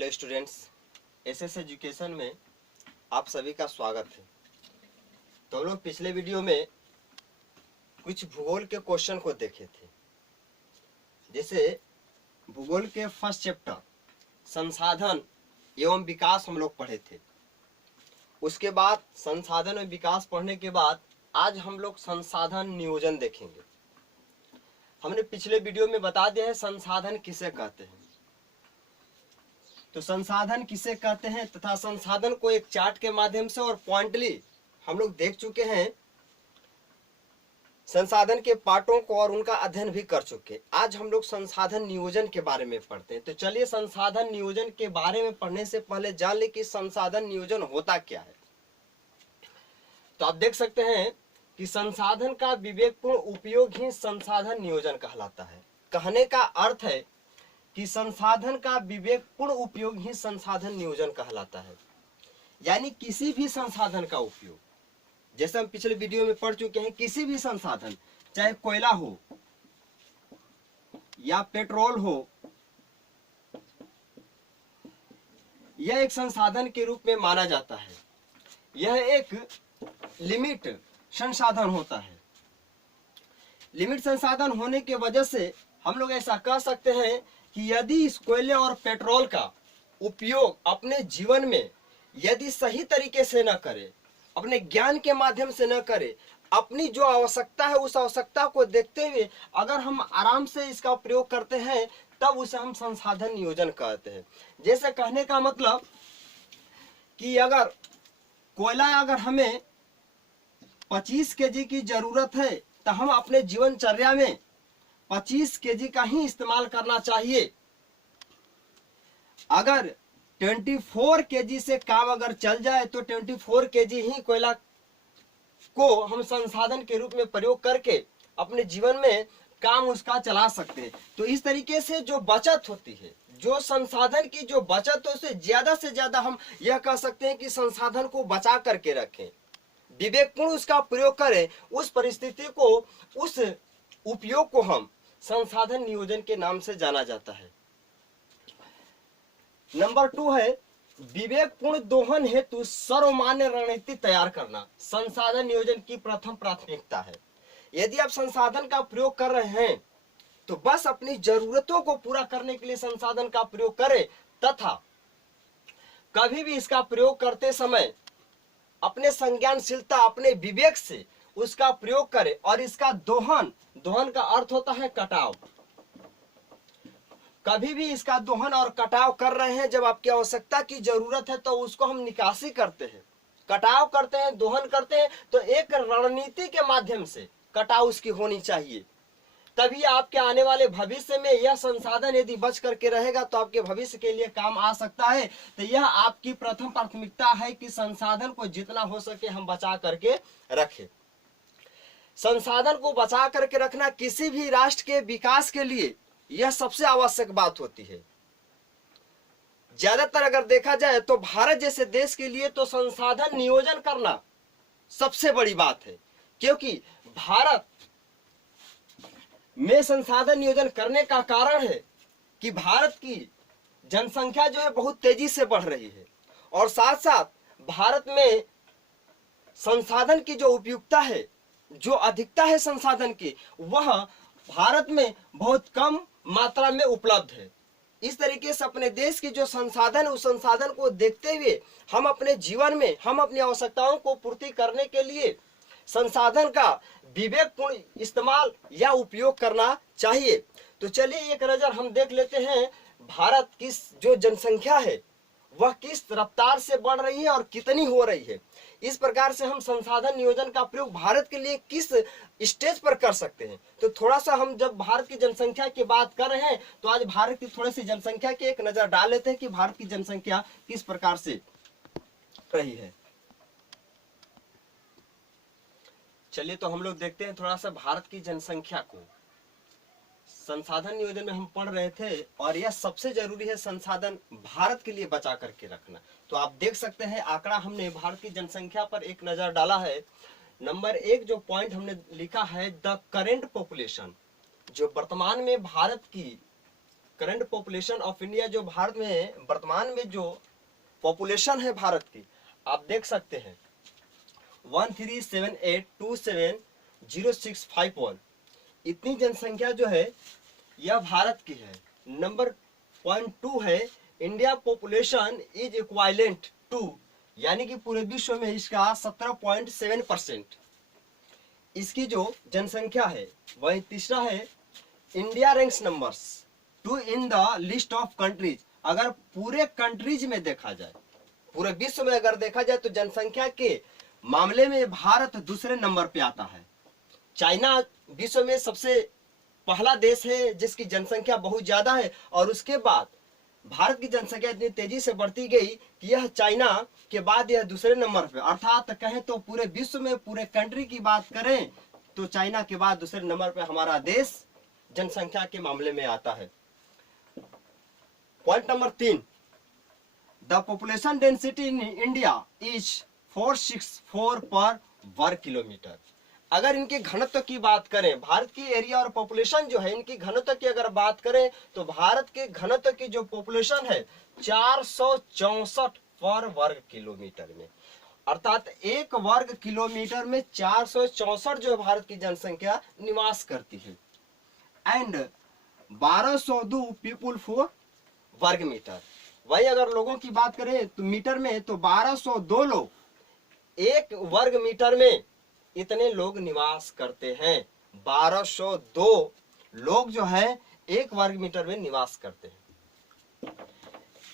Hello students, SS education में आप सभी का स्वागत है। तो हम लोग पिछले वीडियो में कुछ भूगोल के क्वेश्चन को देखे थे। जैसे भूगोल के फर्स्ट चैप्टर संसाधन एवं विकास हम लोग पढ़े थे। उसके बाद संसाधन एवं विकास पढ़ने के बाद आज हम लोग संसाधन नियोजन देखेंगे। हमने पिछले वीडियो में बता दिया है संसाधन किसे कहते हैं। तो संसाधन किसे कहते हैं तथा संसाधन को एक चार्ट के माध्यम से और पॉइंटली हम लोग देख चुके हैं। संसाधन के पार्टों को और उनका अध्ययन भी कर चुके। आज हम लोग संसाधन नियोजन के बारे में पढ़ते हैं। तो चलिए संसाधन नियोजन के बारे में पढ़ने से पहले जान ले कि संसाधन नियोजन होता क्या है। तो आप देख सकते हैं कि संसाधन का विवेकपूर्ण उपयोग ही संसाधन नियोजन कहलाता है। कहने का अर्थ है कि संसाधन का विवेकपूर्ण उपयोग ही संसाधन नियोजन कहलाता है। यानी किसी भी संसाधन का उपयोग, जैसे हम पिछले वीडियो में पढ़ चुके हैं, किसी भी संसाधन चाहे कोयला हो या पेट्रोल हो, यह एक संसाधन के रूप में माना जाता है। यह एक लिमिट संसाधन होता है। लिमिट संसाधन होने के वजह से हम लोग ऐसा कह सकते हैं कि यदि इस कोयले और पेट्रोल का उपयोग अपने जीवन में यदि सही तरीके से न करे, अपने ज्ञान के माध्यम से न करे, अपनी जो आवश्यकता है उस आवश्यकता को देखते हुए अगर हम आराम से इसका प्रयोग करते हैं, तब उसे हम संसाधन नियोजन कहते हैं। जैसे कहने का मतलब कि अगर कोयला अगर हमें 25 केजी की जरूरत है तो हम अपने जीवनचर्या में 25 केजी का ही इस्तेमाल करना चाहिए। अगर 24 केजी से काम अगर चल जाए तो 24 केजी ही कोयला को हम संसाधन के रूप में प्रयोग करके अपने जीवन में काम उसका चला सकते हैं। तो इस तरीके से जो बचत होती है, जो संसाधन की जो बचत हो, उसे से ज्यादा हम यह कह सकते हैं कि संसाधन को बचा करके रखें, विवेकपूर्ण उसका प्रयोग करें। उस परिस्थिति को, उस उपयोग को हम संसाधन नियोजन के नाम से जाना जाता है। नंबर 2 है विवेकपूर्ण दोहन हेतु सर्वमान्य रणनीति तैयार करना। संसाधन नियोजन की प्रथम प्राथमिकता है। यदि आप संसाधन का प्रयोग कर रहे हैं तो बस अपनी जरूरतों को पूरा करने के लिए संसाधन का प्रयोग करें, तथा कभी भी इसका प्रयोग करते समय अपने संज्ञानशीलता, अपने विवेक से उसका प्रयोग करें। और इसका दोहन का अर्थ होता है कटाव। कभी भी इसका दोहन और कटाव कर रहे हैं, जब आपकी आवश्यकता की जरूरत है तो उसको हम निकासी करते हैं, कटाव करते हैं, दोहन करते हैं। तो एक रणनीति के माध्यम से कटाव उसकी होनी चाहिए, तभी आपके आने वाले भविष्य में यह संसाधन यदि बच करके रहेगा तो आपके भविष्य के लिए काम आ सकता है। तो यह आपकी प्रथम प्राथमिकता है कि संसाधन को जितना हो सके हम बचा करके रखें। संसाधन को बचा करके रखना किसी भी राष्ट्र के विकास के लिए यह सबसे आवश्यक बात होती है। ज्यादातर अगर देखा जाए तो भारत जैसे देश के लिए तो संसाधन नियोजन करना सबसे बड़ी बात है, क्योंकि भारत में संसाधन नियोजन करने का कारण है कि भारत की जनसंख्या जो है बहुत तेजी से बढ़ रही है, और साथ साथ भारत में संसाधन की जो उपयुक्तता है, जो अधिकता है संसाधन की, वह भारत में बहुत कम मात्रा में उपलब्ध है। इस तरीके से अपने देश की जो संसाधन है, उस संसाधन को देखते हुए हम अपने जीवन में, हम अपनी आवश्यकताओं को पूर्ति करने के लिए संसाधन का विवेकपूर्ण इस्तेमाल या उपयोग करना चाहिए। तो चलिए एक नजर हम देख लेते हैं भारत की जो जनसंख्या है वह किस रफ्तार से बढ़ रही है और कितनी हो रही है। इस प्रकार से हम संसाधन नियोजन का प्रयोग भारत के लिए किस स्टेज पर कर सकते हैं। तो थोड़ा सा हम जब भारत की जनसंख्या की बात कर रहे हैं तो आज भारत की थोड़ी सी जनसंख्या की एक नजर डाल लेते हैं कि भारत की जनसंख्या किस प्रकार से रही है। चलिए तो हम लोग देखते हैं थोड़ा सा भारत की जनसंख्या को। संसाधन नियोजन में हम पढ़ रहे थे, और यह सबसे जरूरी है संसाधन भारत के लिए बचा करके रखना। तो आप देख सकते हैं आंकड़ा हमने भारत की जनसंख्या पर एक नजर डाला है। नंबर 1 जो पॉइंट हमने लिखा है, द करेंट पॉपुलेशन, जो वर्तमान में भारत की करंट पॉपुलेशन ऑफ इंडिया, जो भारत में वर्तमान में जो पॉपुलेशन है भारत की, आप देख सकते हैं 1378270651, इतनी जनसंख्या जो है यह भारत की है। नंबर पॉइंट 2 है, India population is equivalent to, यानी कि पूरे विश्व में इसका 17.7% इसकी जो जनसंख्या है। वही तीसरा है, India ranks numbers 2 in the list of countries, अगर पूरे कंट्रीज में देखा जाए, पूरे विश्व में अगर देखा जाए तो जनसंख्या के मामले में भारत दूसरे नंबर पे आता है। चाइना विश्व में सबसे पहला देश है जिसकी जनसंख्या बहुत ज्यादा है, और उसके बाद भारत की जनसंख्या इतनी तेजी से बढ़ती गई कि यह चाइना के बाद यह दूसरे नंबर पे, अर्थात कहें तो पूरे विश्व में पूरे कंट्री की बात करें तो चाइना के बाद दूसरे नंबर पे हमारा देश जनसंख्या के मामले में आता है। Point number 3, the population density in India is 464 पर वर्ग किलोमीटर। अगर इनके घनत्व की बात करें, भारत की एरिया और पॉपुलेशन जो है, इनकी घनत्व की अगर बात करें तो भारत के घनत्व की जो पॉपुलेशन है 464 पर वर्ग किलोमीटर में, अर्थात 1 वर्ग किलोमीटर में 464 जो भारत की जनसंख्या निवास करती है। एंड 1202 पीपुल फॉर वर्ग मीटर। वही अगर लोगों की बात करें तो मीटर में, तो 1202 लोग 1 वर्ग मीटर में इतने लोग निवास करते हैं। 1202 लोग जो है 1 वर्ग मीटर में निवास करते हैं।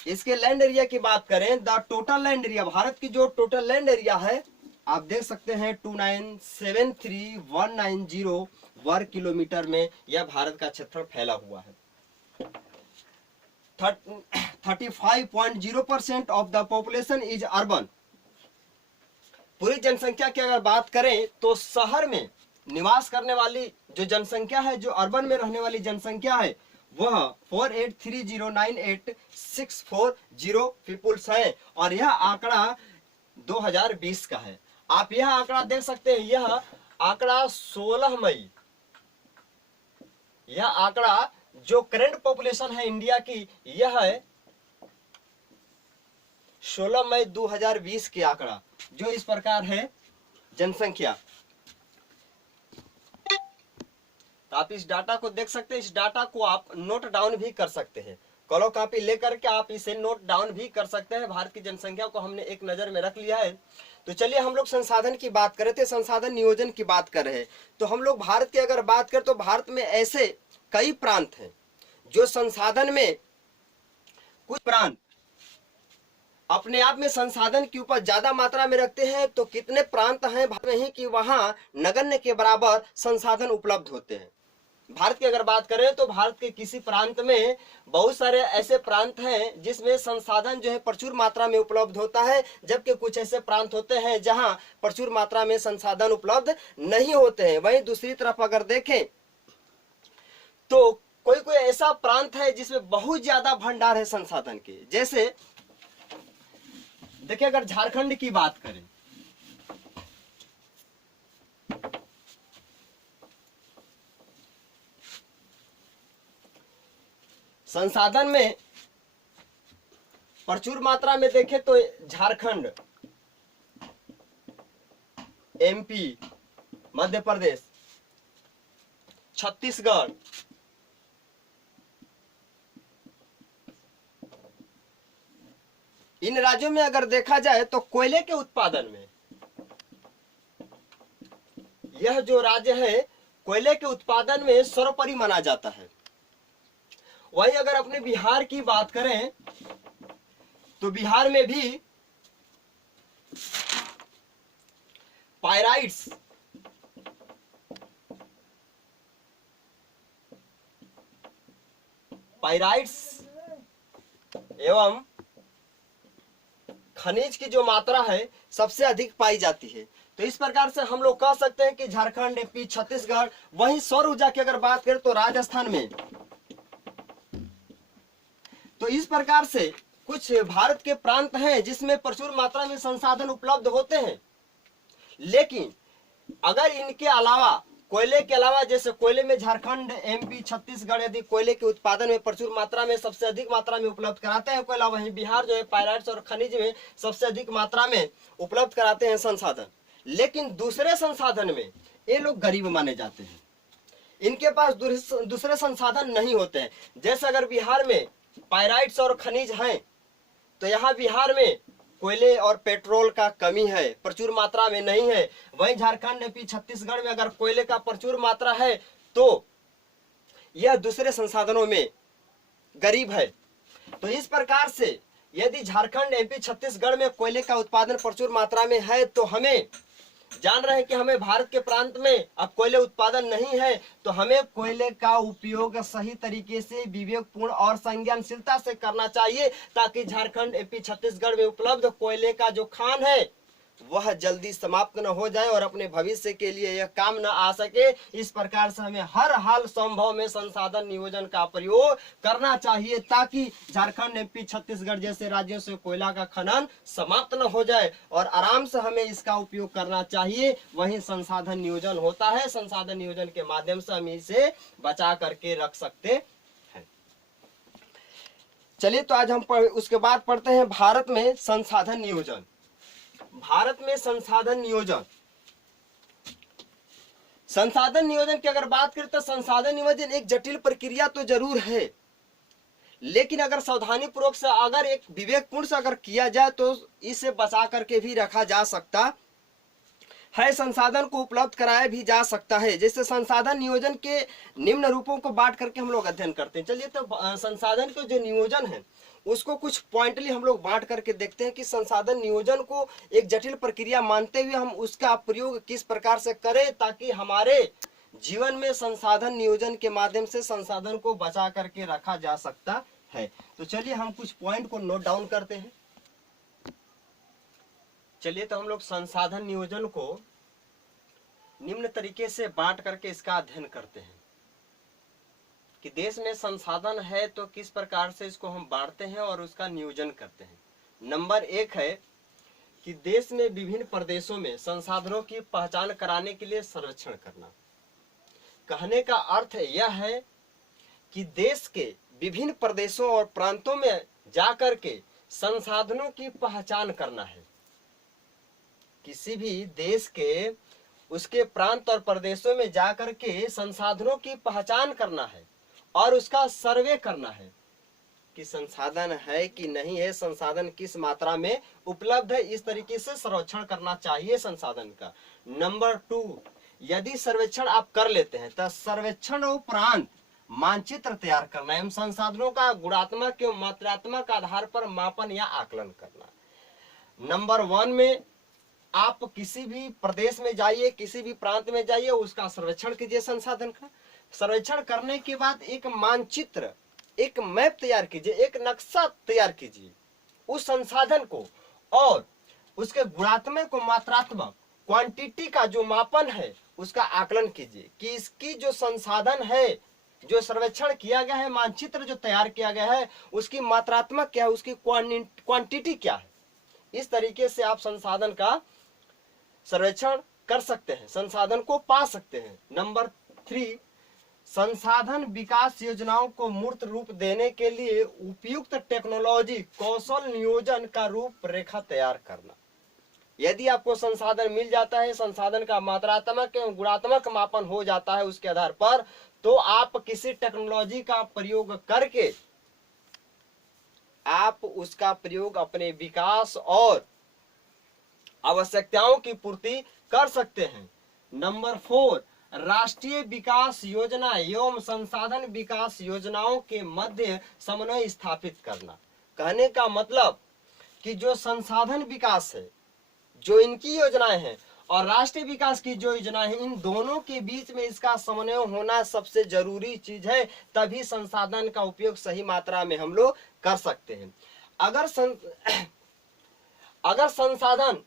इसके लैंड एरिया की बात करें, the total land area, Bharat की जो टोटल लैंड एरिया है आप देख सकते हैं 2973190 वर्ग किलोमीटर में यह भारत का क्षेत्रफल फैला हुआ है। 35.0% of the population is urban. पूरी जनसंख्या की अगर बात करें तो शहर में निवास करने वाली जो जनसंख्या है, जो अर्बन में रहने वाली जनसंख्या है, वह 48309860 पीपुल्स है, और यह आंकड़ा 2020 का है। आप यह आंकड़ा देख सकते हैं, यह आंकड़ा 16 मई, यह आंकड़ा जो करंट पॉपुलेशन है इंडिया की, यह है 16 मई 2020 के आंकड़ा, जो इस प्रकार है जनसंख्या। तो आप इस डाटा को देख सकते हैं, इस डाटा को आप नोट डाउन भी कर सकते हैं, कॉलम कॉपी लेकर के आप इसे नोट डाउन भी कर सकते हैं। भारत की जनसंख्या को हमने एक नजर में रख लिया है। तो चलिए हम लोग संसाधन की बात कर रहे थे, संसाधन नियोजन की बात कर रहे हैं। तो हम लोग भारत की अगर बात करें तो भारत में ऐसे कई प्रांत हैं जो संसाधन में, कुछ प्रांत अपने आप में संसाधन की ऊपर ज्यादा मात्रा में रखते हैं, तो कितने प्रांत हैं भारत में ही कि वहां नगण्य के बराबर संसाधन उपलब्ध होते हैं। भारत की अगर बात करें तो भारत के किसी प्रांत में बहुत सारे ऐसे प्रांत हैं जिसमें संसाधन जो है प्रचुर मात्रा में उपलब्ध होता है, जबकि कुछ ऐसे प्रांत होते हैं जहां प्रचुर मात्रा में संसाधन उपलब्ध नहीं होते हैं। वहीं दूसरी तरफ अगर देखें तो कोई कोई ऐसा प्रांत है जिसमें बहुत ज्यादा भंडार है संसाधन के। जैसे देखिए, अगर झारखंड की बात करें, संसाधन में प्रचुर मात्रा में देखें तो झारखंड, एमपी, मध्य प्रदेश, छत्तीसगढ़, इन राज्यों में अगर देखा जाए तो कोयले के उत्पादन में यह जो राज्य है कोयले के उत्पादन में सर्वोपरि माना जाता है। वही अगर अपने बिहार की बात करें तो बिहार में भी पायराइट्स एवं खनिज की जो मात्रा है सबसे अधिक पाई जाती है। तो इस प्रकार से हम लोग कह सकते हैं कि झारखंड, एमपी, छत्तीसगढ़, वहीं सौर ऊर्जा की अगर बात करें तो राजस्थान में। तो इस प्रकार से कुछ भारत के प्रांत हैं जिसमें प्रचुर मात्रा में संसाधन उपलब्ध होते हैं, लेकिन अगर इनके अलावा कोयले के अलावा जैसे कोयले में झारखंड, एमपी, छत्तीसगढ़ यदि कोयले के उत्पादन में प्रचुर मात्रा में सबसे अधिक मात्रा में उपलब्ध कराते हैं कोयला, वहीं बिहार जो है पायराइट्स और खनिज में सबसे अधिक मात्रा में उपलब्ध कराते हैं संसाधन। लेकिन दूसरे संसाधन में ये लोग गरीब माने जाते हैं, इनके पास दूसरे संसाधन नहीं होते हैं। जैसे अगर बिहार में पायराइट्स और खनिज हैं तो यहाँ बिहार में कोयले और पेट्रोल का कमी है, प्रचुर मात्रा में नहीं है। वहीं झारखंड, एमपी, छत्तीसगढ़ में अगर कोयले का प्रचुर मात्रा है तो यह दूसरे संसाधनों में गरीब है। तो इस प्रकार से यदि झारखंड, एमपी, छत्तीसगढ़ में कोयले का उत्पादन प्रचुर मात्रा में है तो हमें जान रहे हैं कि हमें भारत के प्रांत में अब कोयले उत्पादन नहीं है, तो हमें कोयले का उपयोग सही तरीके से विवेकपूर्ण और संज्ञानशीलता से करना चाहिए, ताकि झारखंड, एमपी, छत्तीसगढ़ में उपलब्ध कोयले का जो खान है वह जल्दी समाप्त न हो जाए और अपने भविष्य के लिए यह काम न आ सके। इस प्रकार से हमें हर हाल संभव में संसाधन नियोजन का प्रयोग करना चाहिए, ताकि झारखंड, एमपी, छत्तीसगढ़ जैसे राज्यों से कोयला का खनन समाप्त न हो जाए और आराम से हमें इसका उपयोग करना चाहिए। वहीं संसाधन नियोजन होता है, संसाधन नियोजन के माध्यम से हम इसे बचा करके रख सकते हैं। चलिए तो आज हम उसके बाद पढ़ते हैं भारत में संसाधन नियोजन। भारत में संसाधन नियोजन, संसाधन नियोजन की अगर बात करें तो संसाधन नियोजन एक जटिल प्रक्रिया तो जरूर है, लेकिन अगर सावधानी पूर्वक से अगर एक विवेकपूर्ण से अगर किया जाए तो इसे बचा करके भी रखा जा सकता है, संसाधन को उपलब्ध कराया भी जा सकता है। जैसे संसाधन नियोजन के निम्न रूपों को बांट करके हम लोग अध्ययन करते हैं। चलिए तो संसाधन का जो नियोजन है उसको कुछ पॉइंटली हम लोग बांट करके देखते हैं कि संसाधन नियोजन को एक जटिल प्रक्रिया मानते हुए हम उसका प्रयोग किस प्रकार से करें, ताकि हमारे जीवन में संसाधन नियोजन के माध्यम से संसाधन को बचा करके रखा जा सकता है। तो चलिए हम कुछ पॉइंट को नोट डाउन करते हैं। चलिए तो हम लोग संसाधन नियोजन को निम्न तरीके से बांट करके इसका अध्ययन करते हैं कि देश में संसाधन है तो किस प्रकार से इसको हम बांटते हैं और उसका नियोजन करते हैं। नंबर 1 है कि देश में विभिन्न प्रदेशों में संसाधनों की पहचान कराने के लिए सर्वेक्षण करना। कहने का अर्थ यह है कि देश के विभिन्न प्रदेशों और प्रांतों में जाकर के संसाधनों की पहचान करना है। किसी भी देश के उसके प्रांत और प्रदेशों में जाकर के संसाधनों की पहचान करना है और उसका सर्वे करना है कि संसाधन है कि नहीं है, संसाधन किस मात्रा में उपलब्ध है। इस तरीके से सर्वेक्षण करना चाहिए संसाधन का। नंबर 2, यदि सर्वेक्षण आप कर लेते हैं तो सर्वेक्षण उपरांत मानचित्र तैयार करना एवं संसाधनों का गुणात्मक एवं मात्रात्मक आधार पर मापन या आकलन करना। नंबर 1 में आप किसी भी प्रदेश में जाइए, किसी भी प्रांत में जाइए, उसका सर्वेक्षण कीजिए। संसाधन का सर्वेक्षण करने के बाद एक मानचित्र, एक मैप तैयार कीजिए, एक नक्शा तैयार कीजिए उस संसाधन को, और उसके गुणात्मक और मात्रात्मक क्वांटिटी का जो मापन है उसका आकलन कीजिए कि इसकी जो संसाधन है, जो सर्वेक्षण किया गया है, मानचित्र जो तैयार किया गया है, उसकी मात्रात्मक क्या है, उसकी क्वांटिटी क्या है। इस तरीके से आप संसाधन का सर्वेक्षण कर सकते हैं, संसाधन को पा सकते हैं। नंबर 3, संसाधन विकास योजनाओं को मूर्त रूप देने के लिए उपयुक्त टेक्नोलॉजी कौशल नियोजन का रूपरेखा तैयार करना। यदि आपको संसाधन मिल जाता है, संसाधन का मात्रात्मक एवं गुणात्मक मापन हो जाता है उसके आधार पर, तो आप किसी टेक्नोलॉजी का प्रयोग करके आप उसका प्रयोग अपने विकास और आवश्यकताओं की पूर्ति कर सकते हैं। नंबर 4, राष्ट्रीय विकास योजना एवं संसाधन विकास योजनाओं के मध्य समन्वय स्थापित करना। कहने का मतलब कि जो संसाधन विकास है, जो इनकी योजनाएं हैं, और राष्ट्रीय विकास की जो योजनाएं हैं, इन दोनों के बीच में इसका समन्वय होना सबसे जरूरी चीज है, तभी संसाधन का उपयोग सही मात्रा में हम लोग कर सकते हैं। अगर संसाधन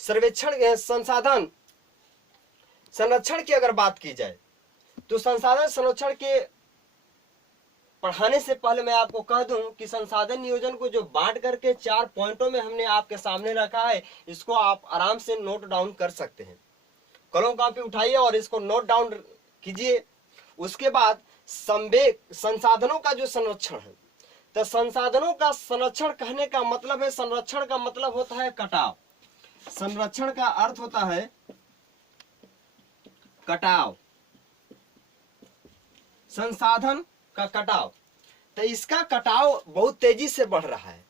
सर्वेक्षण, संसाधन संरक्षण की अगर बात की जाए तो संसाधन संरक्षण के पढ़ाने से पहले मैं आपको कह दूं कि संसाधन नियोजन को जो बांट करके 4 पॉइंटों में हमने आपके सामने रखा है, इसको आप आराम से नोट डाउन कर सकते हैं। कलम कापी उठाइए और इसको नोट डाउन कीजिए। उसके बाद संसाधनों का जो संरक्षण है, तो संसाधनों का संरक्षण कहने का मतलब है, संरक्षण का मतलब होता है कटाव। संरक्षण का अर्थ होता है कटाव, संसाधन का कटाव। तो इसका कटाव बहुत तेजी से बढ़ रहा है,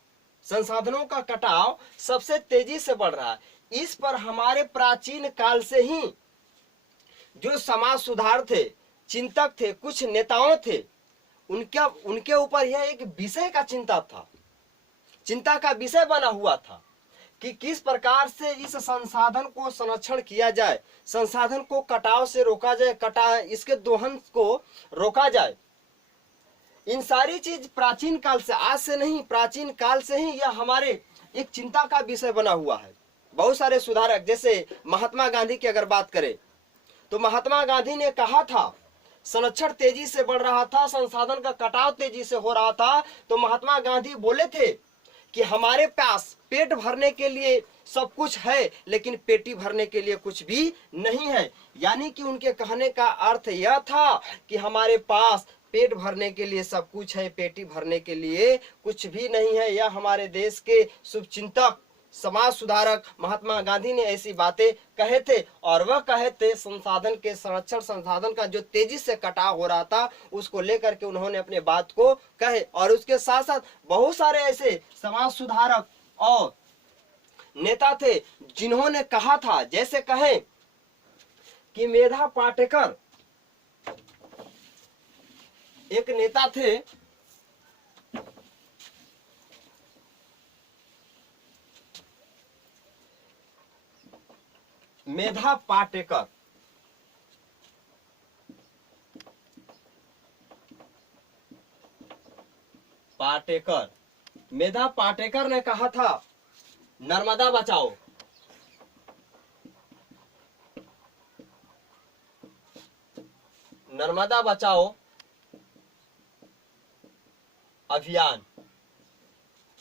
संसाधनों का कटाव सबसे तेजी से बढ़ रहा है। इस पर हमारे प्राचीन काल से ही जो समाज सुधार थे, चिंतक थे, कुछ नेताओं थे, उनके ऊपर यह एक विषय का चिंता का विषय बना हुआ था कि किस प्रकार से इस संसाधन को संरक्षण किया जाए, संसाधन को कटाव से रोका जाए, इसके दोहन को रोका जाए। इन सारी चीज प्राचीन काल से, आज से नहीं, प्राचीन काल से ही यह हमारे एक चिंता का विषय बना हुआ है। बहुत सारे सुधारक, जैसे महात्मा गांधी की अगर बात करें तो महात्मा गांधी ने कहा था, संरक्षण तेजी से बढ़ रहा था, संसाधन का कटाव तेजी से हो रहा था, तो महात्मा गांधी बोले थे कि हमारे पास पेट भरने के लिए सब कुछ है, लेकिन पेटी भरने के लिए कुछ भी नहीं है। यानी कि उनके कहने का अर्थ यह था कि हमारे पास पेट भरने के लिए सब कुछ है, पेटी भरने के लिए कुछ भी नहीं है। यह हमारे देश के शुभचिंतक, समाज सुधारक महात्मा गांधी ने ऐसी बातें कहे थे। और वह कहे थे संसाधन के संरक्षण, संसाधन का जो तेजी से कटाव हो रहा था, उसको लेकर के उन्होंने अपने बात को कहे। और उसके साथ साथ बहुत सारे ऐसे समाज सुधारक और नेता थे जिन्होंने कहा था, जैसे कहें कि मेधा पाटेकर एक नेता थे, मेधा पाटेकर। मेधा पाटेकर ने कहा था, नर्मदा बचाओ, नर्मदा बचाओ अभियान।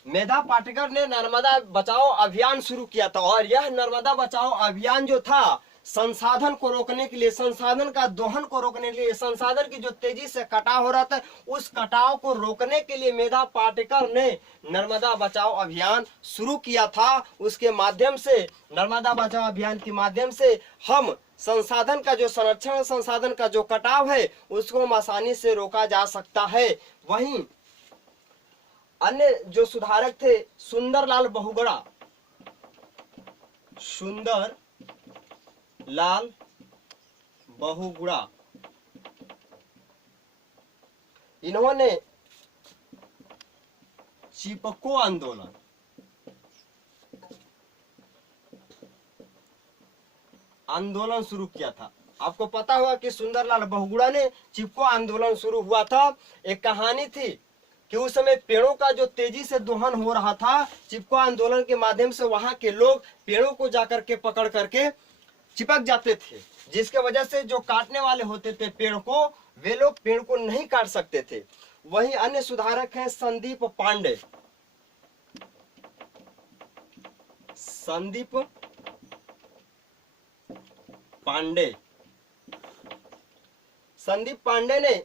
मेधा पाटेकर ने नर्मदा बचाओ अभियान शुरू किया था। और यह नर्मदा बचाओ अभियान जो था, संसाधन को रोकने के लिए, संसाधन का दोहन को रोकने के लिए, संसाधन की जो तेजी से कटाव हो रहा था, उस कटाव को रोकने के लिए मेधा पाटेकर ने नर्मदा बचाओ अभियान शुरू किया था। उसके माध्यम से, नर्मदा बचाओ अभियान के माध्यम से हम संसाधन का जो संरक्षण, संसाधन का जो कटाव है, उसको हम आसानी से रोका जा सकता है। वहीं अन्य जो सुधारक थे, सुंदरलाल बहुगुणा, सुंदरलाल बहुगुणा, इन्होंने चिपको आंदोलन शुरू किया था। आपको पता होगा कि सुंदरलाल बहुगुणा ने चिपको आंदोलन शुरू हुआ था। एक कहानी थी कि उस समय पेड़ों का जो तेजी से दोहन हो रहा था, चिपको आंदोलन के माध्यम से वहां के लोग पेड़ों को जाकर के पकड़ करके चिपक जाते थे, जिसके वजह से जो काटने वाले होते थे पेड़ को, वे लोग पेड़ को नहीं काट सकते थे। वहीं अन्य सुधारक हैं संदीप पांडे। संदीप पांडे ने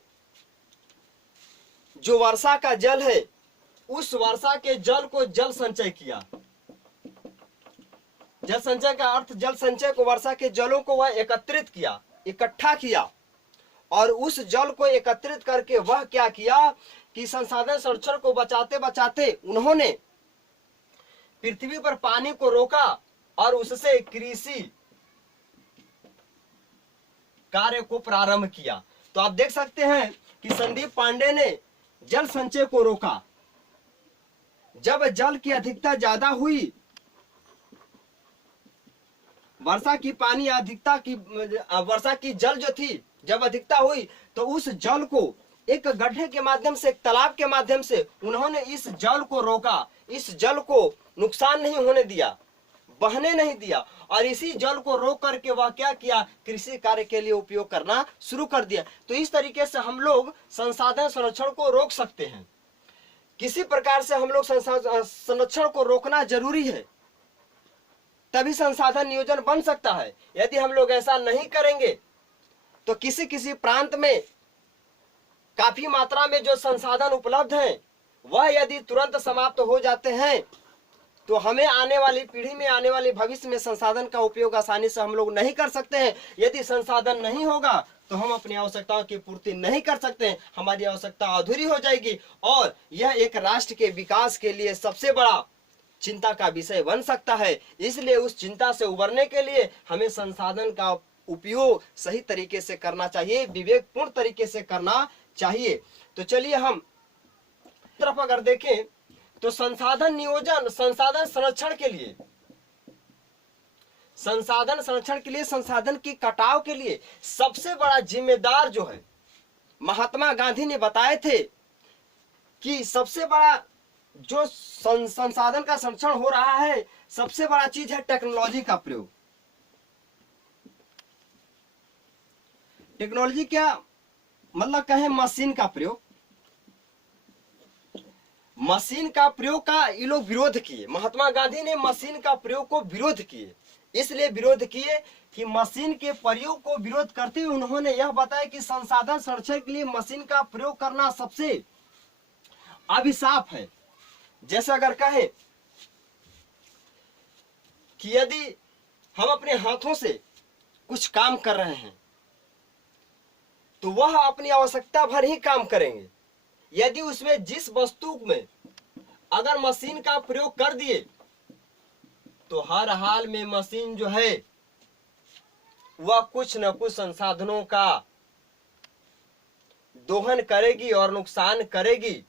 जो वर्षा का जल है, उस वर्षा के जल को जल संचय किया। जल संचय का अर्थ, जल संचय को, वर्षा के जलों को वह एकत्रित किया, इकट्ठा किया। और उस जल को एकत्रित करके वह क्या किया कि संसाधन संरक्षण को बचाते बचाते उन्होंने पृथ्वी पर पानी को रोका और उससे कृषि कार्य को प्रारंभ किया। तो आप देख सकते हैं कि संदीप पांडे ने जल संचय को रोका। जब जल की अधिकता ज्यादा हुई, वर्षा की जल जो थी जब अधिकता हुई, तो उस जल को एक गड्ढे के माध्यम से, एक तालाब के माध्यम से उन्होंने इस जल को रोका। इस जल को नुकसान नहीं होने दिया, बहने नहीं दिया, और इसी जल को रोक करके वह क्या किया, कृषि कार्य के लिए उपयोग करना शुरू कर दिया। तो इस तरीके से हम लोग संसाधन संरक्षण को रोक सकते हैं। किसी प्रकार से हम लोग संरक्षण को रोकना जरूरी है। तभी संसाधन नियोजन बन सकता है। यदि हम लोग ऐसा नहीं करेंगे तो किसी किसी प्रांत में काफी मात्रा में जो संसाधन उपलब्ध हैं वह यदि तुरंत समाप्त हो जाते हैं तो हमें आने वाली पीढ़ी में, आने वाले भविष्य में संसाधन का उपयोग आसानी से हम लोग नहीं कर सकते हैं। यदि संसाधन नहीं होगा तो हम अपनी आवश्यकताओं की पूर्ति नहीं कर सकते हैं, हमारी आवश्यकता अधूरी हो जाएगी और यह एक राष्ट्र के विकास के लिए सबसे बड़ा चिंता का विषय बन सकता है। इसलिए उस चिंता से उबरने के लिए हमें संसाधन का उपयोग सही तरीके से करना चाहिए, विवेकपूर्ण तरीके से करना चाहिए। तो चलिए हम तरफ अगर देखें तो संसाधन नियोजन, संसाधन संरक्षण के लिए, संसाधन संरक्षण के लिए, संसाधन की कटाव के लिए सबसे बड़ा जिम्मेदार जो है, महात्मा गांधी ने बताए थे कि सबसे बड़ा जो संसाधन का संरक्षण हो रहा है, सबसे बड़ा चीज है टेक्नोलॉजी का प्रयोग। टेक्नोलॉजी क्या मतलब कहें, मशीन का प्रयोग। मशीन का प्रयोग का ये लोग विरोध किए, महात्मा गांधी ने मशीन का प्रयोग को विरोध किए। इसलिए विरोध किए कि मशीन के प्रयोग को विरोध करते हुए उन्होंने यह बताया कि संसाधन संरक्षण के लिए मशीन का प्रयोग करना सबसे अभिशाप है। जैसे अगर कहें कि यदि हम अपने हाथों से कुछ काम कर रहे हैं तो वह अपनी आवश्यकता भर ही काम करेंगे। यदि उसमें जिस वस्तु में अगर मशीन का प्रयोग कर दिए तो हर हाल में मशीन जो है वह कुछ न कुछ संसाधनों का दोहन करेगी और नुकसान करेगी।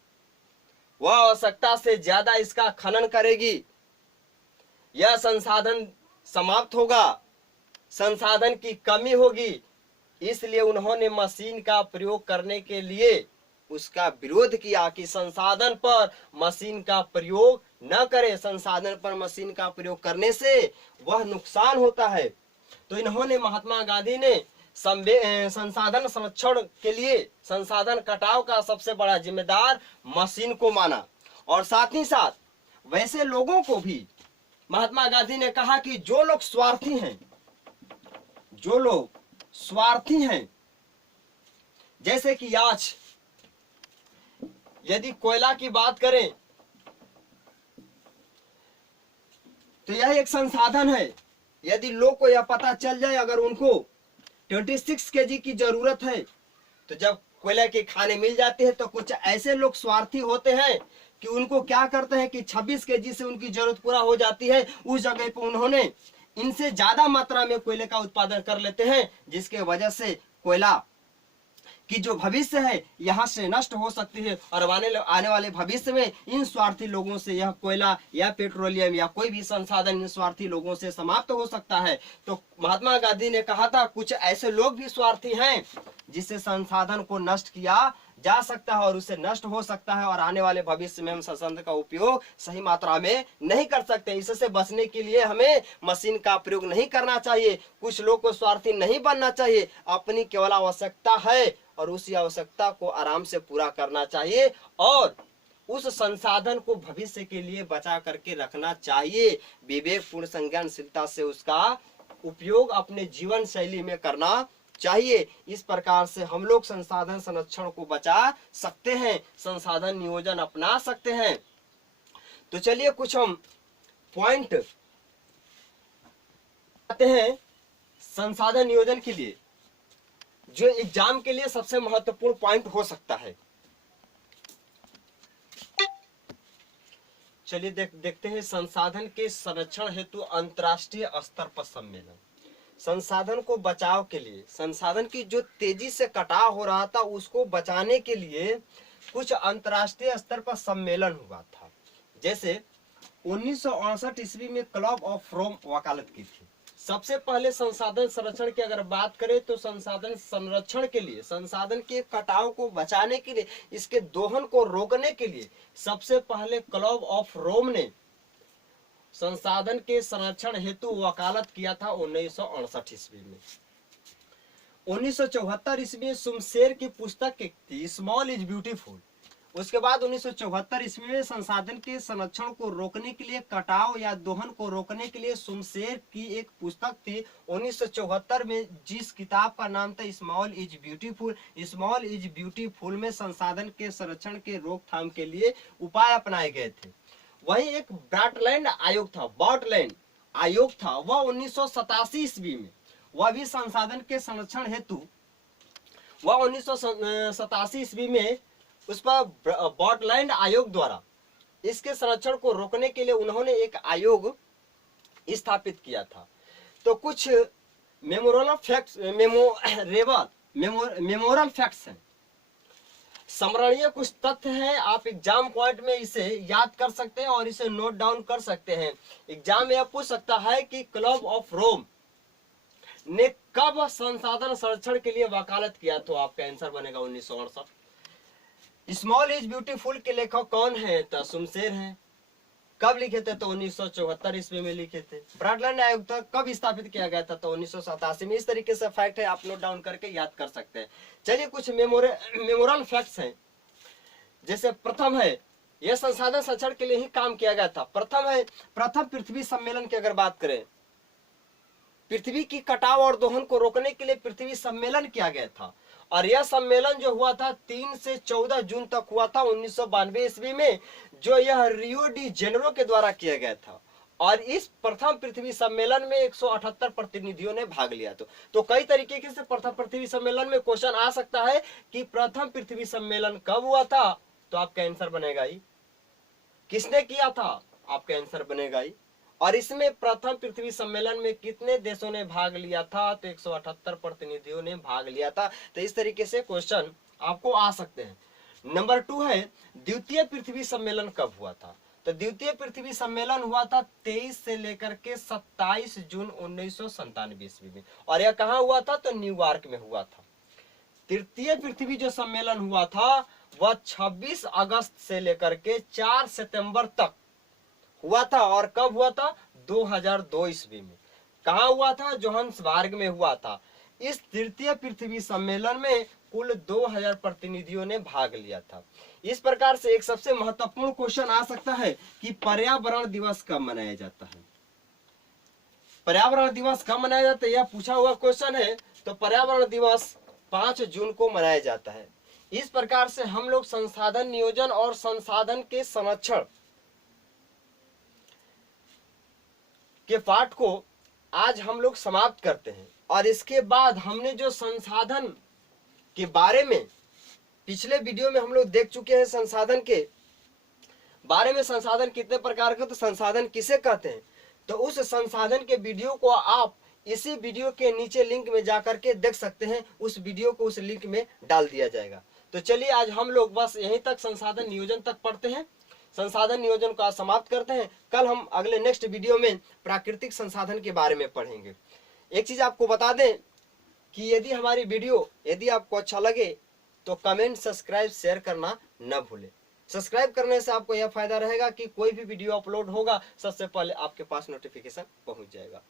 वह आवश्यकता से ज्यादा इसका खनन करेगी। यह संसाधन समाप्त होगा, संसाधन की कमी होगी। इसलिए उन्होंने मशीन का प्रयोग करने के लिए उसका विरोध किया कि संसाधन पर मशीन का प्रयोग न करें, संसाधन पर मशीन का प्रयोग करने से वह नुकसान होता है। तो इन्होंने, महात्मा गांधी ने संसाधन संरक्षण के लिए संसाधन कटाव का सबसे बड़ा जिम्मेदार मशीन को माना। और साथ ही साथ वैसे लोगों को भी महात्मा गांधी ने कहा कि जो लोग स्वार्थी हैं, जो लोग स्वार्थी हैं, जैसे कि आज यदि कोयला की बात करें तो यह एक संसाधन है। यदि लोग को यह पता चल जाए अगर उनको 26 केजी की जरूरत है तो जब कोयला के खाने मिल जाते हैं तो कुछ ऐसे लोग स्वार्थी होते हैं कि उनको क्या करते हैं कि 26 केजी से उनकी जरूरत पूरा हो जाती है, उस जगह पर उन्होंने इनसे ज्यादा मात्रा में कोयले का उत्पादन कर लेते हैं, जिसके वजह से कोयला कि जो भविष्य है यहाँ से नष्ट हो सकती है और आने वाले भविष्य में इन स्वार्थी लोगों से यह कोयला या पेट्रोलियम या कोई भी संसाधन इन स्वार्थी लोगों से समाप्त हो सकता है। तो महात्मा गांधी ने कहा था कुछ ऐसे लोग भी स्वार्थी हैं जिससे संसाधन को नष्ट किया जा सकता है और उससे नष्ट हो सकता है और आने वाले भविष्य में हम संसाधन का उपयोग सही मात्रा में नहीं कर सकते। इससे बचने के लिए हमें मशीन का प्रयोग नहीं करना चाहिए। कुछ लोग को स्वार्थी नहीं बनना चाहिए। अपनी केवल आवश्यकता है और उसी आवश्यकता को आराम से पूरा करना चाहिए और उस संसाधन को भविष्य के लिए बचा करके रखना चाहिए। विवेकपूर्ण संज्ञानशीलता से उसका उपयोग अपने जीवन शैली में करना चाहिए। इस प्रकार से हम लोग संसाधन संरक्षण को बचा सकते हैं, संसाधन नियोजन अपना सकते हैं। तो चलिए कुछ हम पॉइंट आते हैं संसाधन नियोजन के लिए जो एग्जाम के लिए सबसे महत्वपूर्ण पॉइंट हो सकता है। चलिए देखते हैं संसाधन के संरक्षण हेतु अंतर्राष्ट्रीय स्तर पर सम्मेलन। संसाधन को बचाव के लिए, संसाधन की जो तेजी से कटाव हो रहा था उसको बचाने के लिए कुछ अंतर्राष्ट्रीय स्तर पर सम्मेलन हुआ था। जैसे 1968 ईस्वी में क्लब ऑफ रोम वकालत की थी। सबसे पहले संसाधन संरक्षण की अगर बात करें तो संसाधन संरक्षण के लिए, संसाधन के कटाव को बचाने के लिए, इसके दोहन को रोकने के लिए सबसे पहले क्लब ऑफ रोम ने संसाधन के संरक्षण हेतु वकालत किया था 1968 ईस्वी में। 1974 ईस्वी में सुमशेर की पुस्तक थी स्मॉल इज ब्यूटीफुल। उसके बाद 1974 ईस्वी में संसाधन के संरक्षण को रोकने के लिए कटाव या दोहन को रोकने के लिए सुमशेर की एक पुस्तक थी 1974 में, जिस किताब का नाम था small is beautiful. Small is beautiful में संसाधन के संरक्षण के रोकथाम के लिए उपाय अपनाए गए थे। वहीं एक ब्रॉटलैंड आयोग था, बॉटलैंड आयोग था, वह 1987 ईस्वी में, वह भी संसाधन के संरक्षण हेतु, वह 1987 ईस्वी में उस पर बॉटलैंड आयोग द्वारा इसके संरक्षण को रोकने के लिए उन्होंने एक आयोग स्थापित किया था। तो कुछ मेमोरल फैक्ट्स हैं, स्मरणीय कुछ तथ्य हैं, आप एग्जाम पॉइंट में इसे याद कर सकते हैं और इसे नोट डाउन कर सकते हैं। एग्जाम में पूछ सकता है कि क्लब ऑफ रोम ने कब संसाधन संरक्षण के लिए वकालत किया, तो आपका आंसर बनेगा 1968। स्मॉल इज ब्यूटीफुल के लेखक कौन है, तो सुमशेर हैं। कब लिखे थे, तो 1974 ईस्वी में लिखे थे। ब्रॉटलैंड आयोग था कब स्थापित किया गया था, तो 1987 में। इस तरीके से फैक्ट है, आप नोट डाउन करके याद कर सकते हैं। चलिए कुछ मेमोरल फैक्ट्स हैं। जैसे प्रथम है, यह संसाधन संरक्षण के लिए ही काम किया गया था। प्रथम पृथ्वी सम्मेलन की अगर बात करें, पृथ्वी की कटाव और दोहन को रोकने के लिए पृथ्वी सम्मेलन किया गया था, और यह सम्मेलन जो हुआ था 3 से 14 जून तक हुआ था 1992 ईस्वी में, जो यह रियो डी जेनेरो के द्वारा किया गया था। और इस प्रथम पृथ्वी सम्मेलन में 178 प्रतिनिधियों ने भाग लिया। तो कई तरीके से प्रथम पृथ्वी सम्मेलन में क्वेश्चन आ सकता है कि प्रथम पृथ्वी सम्मेलन कब हुआ था, तो आपका आंसर बनेगा ही किसने किया था, आपका आंसर बनेगा ही। और इसमें प्रथम पृथ्वी सम्मेलन में कितने देशों ने भाग लिया था, तो 178 प्रतिनिधियों ने भाग लिया था। तो इस तरीके से क्वेश्चन आपको आ सकते हैं। नंबर 2 है, द्वितीय पृथ्वी सम्मेलन कब हुआ था, तो द्वितीय पृथ्वी सम्मेलन हुआ था 23 से लेकर के 27 जून 1997 ईस्वी में, और यह कहाँ हुआ था, तो न्यूयॉर्क में हुआ था। तृतीय पृथ्वी जो सम्मेलन हुआ था वह 26 अगस्त से लेकर के 4 सितंबर तक हुआ था, और कब हुआ था, 2002 ईस्वी में। कहा हुआ था, जोहान्सबर्ग में हुआ था। इस तृतीय पृथ्वी सम्मेलन में कुल 2000 प्रतिनिधियों ने भाग लिया था। इस प्रकार से एक सबसे महत्वपूर्ण क्वेश्चन आ सकता है कि पर्यावरण दिवस कब मनाया जाता है। पर्यावरण दिवस कब मनाया जाता है, यह पूछा हुआ क्वेश्चन है। तो पर्यावरण दिवस 5 जून को मनाया जाता है। इस प्रकार से हम लोग संसाधन नियोजन और संसाधन के संरक्षण के पाठ को आज हम लोग समाप्त करते हैं। और इसके बाद हमने जो संसाधन के बारे में पिछले वीडियो में हम लोग देख चुके हैं, संसाधन के बारे में, संसाधन कितने प्रकार के, तो संसाधन किसे कहते हैं, तो उस संसाधन के वीडियो को आप इसी वीडियो के नीचे लिंक में जाकर के देख सकते हैं। उस वीडियो को उस लिंक में डाल दिया जाएगा। तो चलिए आज हम लोग बस यहीं तक संसाधन नियोजन तक पढ़ते हैं, संसाधन नियोजन को आज समाप्त करते हैं। कल हम अगले नेक्स्ट वीडियो में प्राकृतिक संसाधन के बारे में पढ़ेंगे। एक चीज आपको बता दें कि यदि हमारी वीडियो यदि आपको अच्छा लगे तो कमेंट, सब्सक्राइब, शेयर करना न भूलें। सब्सक्राइब करने से आपको यह फायदा रहेगा कि कोई भी वीडियो अपलोड होगा सबसे पहले आपके पास नोटिफिकेशन पहुंच जाएगा।